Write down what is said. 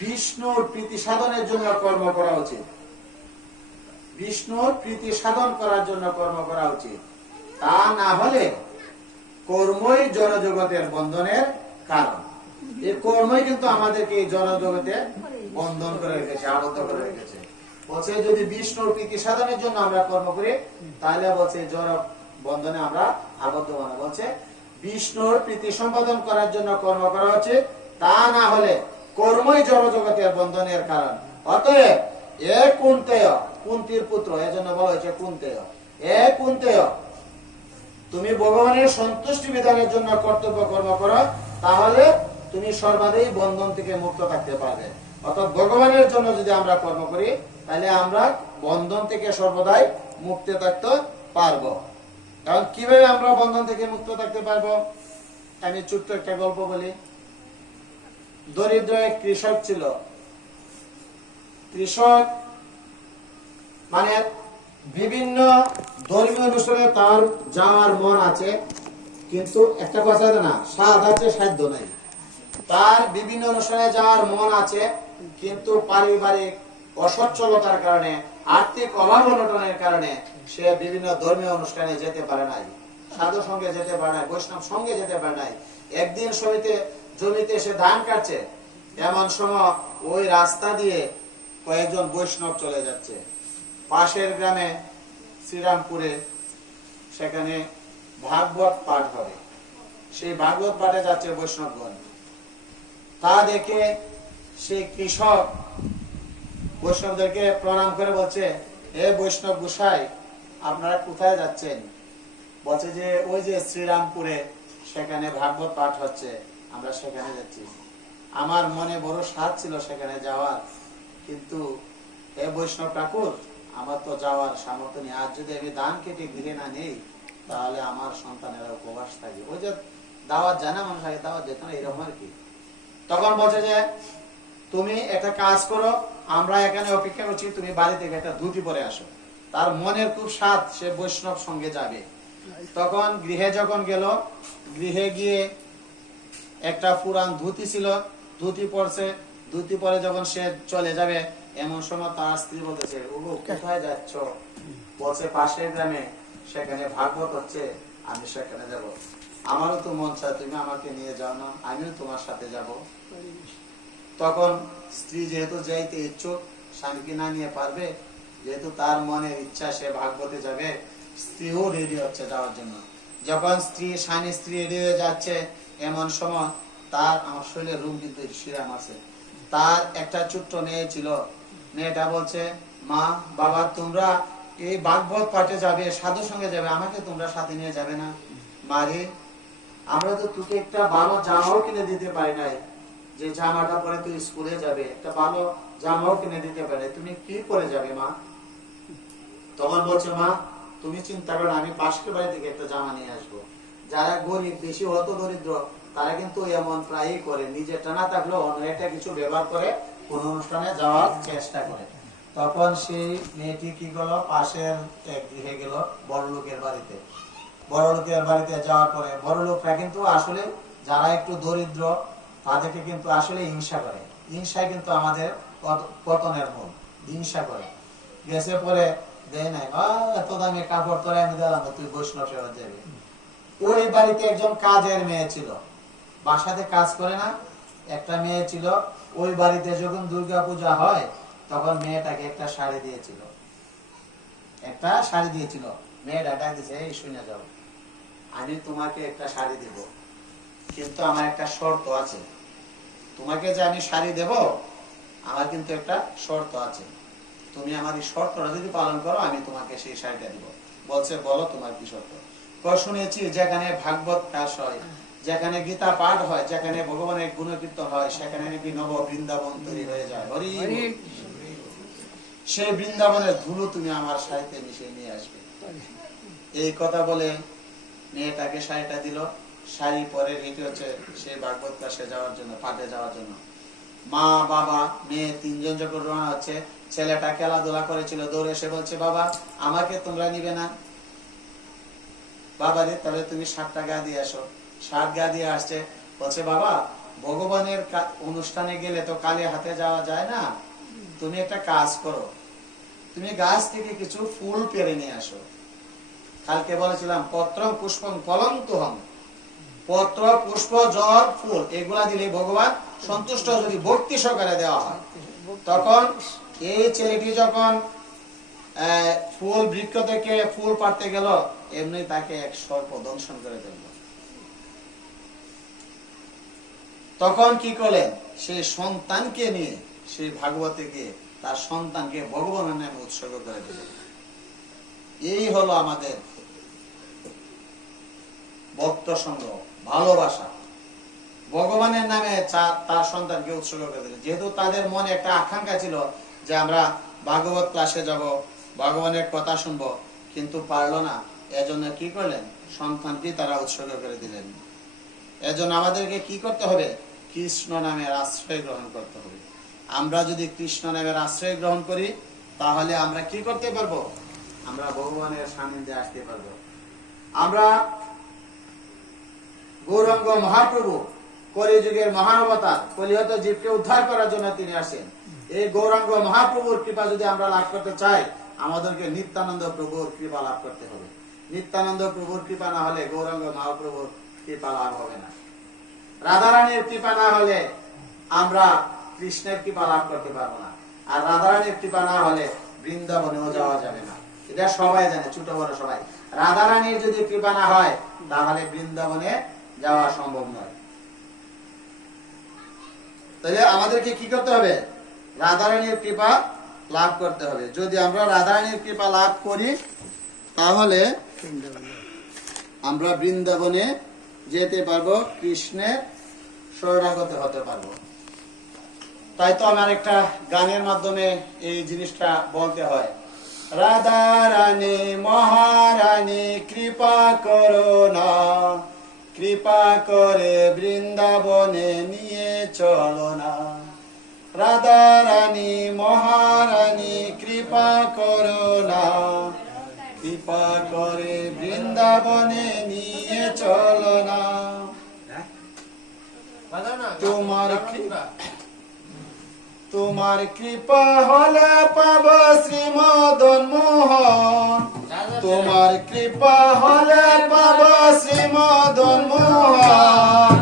বিষ্ণুর প্রীতি সাধনের জন্য কর্ম করা উচিত। বিষ্ণুর প্রীতি সাধন করার জন্য কর্ম করা উচিত। তা না হলে কর্মই জড়জগতের বন্ধনের কারণ। এই কর্মই কিন্তু আমাদেরকে এই জড়জগতে বন্ধন করে রেখেছে, আবদ্ধ করে রেখেছে। বলছে যদি বিষ্ণুর প্রীতি সাধনের জন্য আমরা কর্ম করি, তাহলে বলছে জড় বন্ধনে আমরা আবদ্ধ হব না। বলছে বিষ্ণুর প্রীতি সম্পাদন করার জন্য কর্ম করা উচিত, তা না হলে কর্মই জড়জগতের বন্ধনের কারণ। অতএব এ কুন্তেয়, কুন্তির পুত্র, এজন্য বলা হয়েছে কুন্তেয়, এ কুন্তেয়, তুমি ভগবানের সন্তুষ্টি বিধানের জন্য কর্তব্য কর্ম করো, তাহলে তুমি সর্বাধিক বন্ধন থেকে মুক্ত থাকতে পারবে। অর্থাৎ ভগবানের জন্য যদি আমরা কর্ম করি, তাহলে আমরা বন্ধন থেকে সর্বদাই মুক্ত থাকতে পারবো। কারণ কিভাবে আমরা বন্ধন থেকে মুক্ত থাকতে পারবো? আমি ছোট্ট একটা গল্প বলি। দরিদ্র এক কৃষক ছিল। কৃষক মানে বিভিন্ন ধর্মীয় অনুষ্ঠানে তার যাওয়ার মন আছে, কিন্তু একটা কথা আছে না, স্বাদ আছে সাধ্য নাই। তার বিভিন্ন অনুষ্ঠানে যাওয়ার মন আছে, কিন্তু পারিবারিক অসচ্ছলতার কারণে, আর্থিক অভাব অনটনের কারণে সে বিভিন্ন ধর্মীয় অনুষ্ঠানে যেতে পারে নাই, সাধু সঙ্গে যেতে পারে নাই, বৈষ্ণব সঙ্গে যেতে পারে নাই। একদিন জমিতে সে ধান কাটছে, এমন সময় ওই রাস্তা দিয়ে কয়েকজন বৈষ্ণব চলে যাচ্ছে। পাশের গ্রামে শ্রীরামপুরে সেখানে ভাগবত পাঠ হবে, সেই ভাগবত পাঠে যাচ্ছে বৈষ্ণবগণ। তা দেখে সেই কৃষক বৈষ্ণবদেরকে প্রণাম করে বলছে, হে বৈষ্ণব গোসাই, আপনারা কোথায় যাচ্ছেন? বলছে যে ওই যে শ্রীরামপুরে সেখানে ভাগবত পাঠ হচ্ছে, আমরা সেখানে যাচ্ছি। আমার মনে বড় স্বাদ ছিল সেখানে যাওয়ার, কিন্তু হে বৈষ্ণব ঠাকুর, আমার তো যাওয়ার সামর্থ্য নেই। আজ যদি আমি ধান কেটে গৃহে না নেই, তাহলে আমার সন্তানেরা উপবাস থাকে। ওই যে দাওয়াত জানা মানুষ আগে দাওয়াত যেত না, এরকম আর কি। তখন বলছে যে তুমি একটা কাজ করো, আমরা এখানে অপেক্ষা করছি, তুমি বাড়ি থেকে একটা ধুতি পরে আসো। তার মনের খুব স্বাদ, সে বৈষ্ণব সঙ্গে যাবে। তখন গৃহে যখন গেল, গৃহে গিয়ে একটা পুরান ধুতি ছিল, ধুতি পরছে। ধুতি পরে যখন সে চলে যাবে, এমন সময় তার স্ত্রী বলতেছে, ওগো কোথায় যাচ্ছ? বলছে পাশের গ্রামে সেখানে ভাগবত হচ্ছে, আমি সেখানে যাব। আমারও তো মন চায় তুমি আমাকে নিয়ে যাও না, আমিও তোমার সাথে যাব। তখন স্ত্রী যেহেতু যাইতে ইচ্ছুক, স্বামীকে না নিয়ে পারবে, যেহেতু তার মনের ইচ্ছা সে ভাগবতে যাবে, স্ত্রীও রেডি হচ্ছে যাওয়ার জন্য। যখন স্বামী স্ত্রী রেডি হয়ে যাচ্ছে, এমন সময় তার, আমার শরীরের রুম কিন্তু শিরাম আছে, তার একটা ছোট্ট মেয়ে ছিল। মেয়েটা বলছে, মা বাবা তোমরা এই ভাগবত পাঠে যাবে, সাধু সঙ্গে যাবে, আমাকে তোমরা সাথে নিয়ে যাবে না? মারে, আমরা তো তোকে একটা ভালো জামাও কিনে দিতে পারি নাই, যে জামাটা পরে তুই স্কুলে যাবে, একটা ভালো জামাও কিনে দিতে পারে, তুমি কি করে যাবে মা? তখন বলছে, মা তুমি চিন্তা করো, আমি পাশের বাড়ি থেকে একটা জামা নিয়ে আসবো। যারা গরিব, বেশি হত দরিদ্র, তারা কিন্তু এমন প্রায়ই করে, নিজে টানা থাকলেও অন্য একটা কিছু ব্যবহার করে কোন অনুষ্ঠানে যাওয়ার চেষ্টা করে। তখন সেই মেয়েটি কি করলো, পাশের এক গৃহে গেল, বড় লোকের বাড়িতে। বড় লোকের বাড়িতে যাওয়ার পরে বড় লোকরা কিন্তু আসলে যারা একটু দরিদ্র, তাদেরকে কিন্তু আসলে হিংসা করে। হিংসায় কিন্তু আমাদের পতনের মূল, হিংসা করে। গেছে পরে দেয় নাই, এত দামি কাপড় তোরা আমি দিলাম, তুই বৈষ্ণব সেবা দেবে। ওই বাড়িতে একজন কাজের মেয়ে ছিল, বাসাতে কাজ করে না, একটা মেয়ে ছিল। ওই বাড়িতে যখন দুর্গা পূজা হয়, তখন মেয়েটাকে একটা শাড়ি দিয়েছিল, একটা শাড়ি দিয়েছিল। মেয়েটা ডাক দিয়েছে, এই শুনে যাও, আমি তোমাকে একটা শাড়ি দেব, কিন্তু আমার একটা শর্ত আছে। তোমাকে যে আমি শাড়ি দেব, আমার কিন্তু একটা শর্ত আছে। তুমি আমার এই শর্তটা যদি পালন করো, আমি তোমাকে সেই শাড়িটা দিব। বলছে, বলো তোমার কি শর্ত? শুনেছি যেখানে ভাগবত কাজ হয়, যেখানে গীতা পাঠ হয়, যেখানে ভগবানের গুণকীর্তন হয়, সেখানে নাকি নব বৃন্দাবন তৈরি হয়ে যায়। সেই বৃন্দাবনের ধুলো তুমি আমার শাড়িতে মিশিয়ে নিয়ে আসবে। এই কথা বলে মেয়েটাকে শাড়িটা দিল। শাড়ি পরে রেডি হচ্ছে সে ভাগবত ক্লাসে যাওয়ার জন্য, পাঠে যাওয়ার জন্য। মা বাবা মেয়ে তিনজন যখন রওনা হচ্ছে, ছেলেটা খেলাধুলা করেছিল, দৌড়ে এসে বলছে, বাবা আমাকে তোমরা নিবে না? বাবা রে, তাহলে তুমি 60 টাকা দিয়ে আসো। 60 গা দিয়ে আসছে, বলছে, বাবা ভগবানের অনুষ্ঠানে গেলে তো কালে হাতে যাওয়া যায় না। তুমি একটা কাজ করো, তুমি গাছ থেকে কিছু ফুল পেরে নিয়ে আসো। কালকে বলেছিলাম পত্র পুষ্পং ফলং তুহং, পত্র পুষ্প জল ফুল এগুলা দিলে ভগবান সন্তুষ্ট যদি ভক্তি সহকারে দেওয়া হয়। তখন এই ছেলেটি যখন ফুল বৃক্ষ থেকে ফুল পাড়তে গেল, এমনি তাকে এক সর্প দংশন করে দিল। তখন কি করলেন, সেই সন্তানকে নিয়ে সেই ভাগবতে গিয়ে তার সন্তানকে ভগবানের নামে উৎসর্গ করে দিলেন। এই হলো আমাদের ভক্ত সঙ্গ, ভালোবাসা। ভগবানের নামে তার সন্তানকে উৎসর্গ করে দিলেন। যেহেতু তাদের মনে একটা আকাঙ্ক্ষা ছিল যে আমরা ভাগবত ক্লাসে যাব, ভগবানের কথা শুনবো, কিন্তু পারলো না। এজন্য কি করলেন, সন্তানকে তারা উৎসর্গ করে দিলেন। এজন্য আমাদেরকে কি করতে হবে, কৃষ্ণ নামের আশ্রয় গ্রহণ করতে হবে। আমরা যদি কৃষ্ণ নামের আশ্রয় গ্রহণ করি, তাহলে আমরা কি করতে পারবো, আমরা ভগবানের সান্নিধ্যে আসতে পারবো। আমরা গৌরাঙ্গ মহাপ্রভু কলিযুগের মহানবতার, কলিহত জীবকে উদ্ধার করার জন্য তিনি আসেন। এই গৌরাঙ্গ মহাপ্রভুর কৃপা যদি আমরা লাভ করতে চাই, আমাদেরকে নিত্যানন্দ প্রভুর কৃপা লাভ করতে হবে। নিত্যানন্দ প্রভুর কৃপা না হলে গৌরাঙ্গ মহাপ্রভুর কৃপা লাভ হবে না। রাধারানীর কৃপা না হলে আমরা কৃষ্ণের কৃপা লাভ করতে পারবো না। আর রাধারানীর কৃপা না হলে বৃন্দাবনেও যাওয়া যাবে না। এটা সবাই জানে, ছোট বড় সবাই। রাধারানীর যদি কৃপা না হয়, তাহলে বৃন্দাবনে যাওয়া সম্ভব নয়। তাহলে আমাদেরকে কি করতে হবে, রাধারানীর কৃপা লাভ করতে হবে। যদি আমরা রাধারানীর কৃপা লাভ করি, তাহলে আমরা বৃন্দাবনে যেতে পারবো, কৃষ্ণের শরণাগত হতে পারবো। তাই তো আমার একটা গানের মাধ্যমে এই জিনিসটা বলতে হয়। রাধা রানী মহারানী কৃপা করো না, কৃপা করে বৃন্দাবনে নিয়ে চলো না। রাধা রানী মহারানী কৃপা করো না, কৃপা করে বৃন্দাবনে নিয়ে চলো না। তোমার কৃপা হলে পাব শ্রীমদন মোহন, তোমার কৃপা হলে পাব শ্রীমদন মোহন।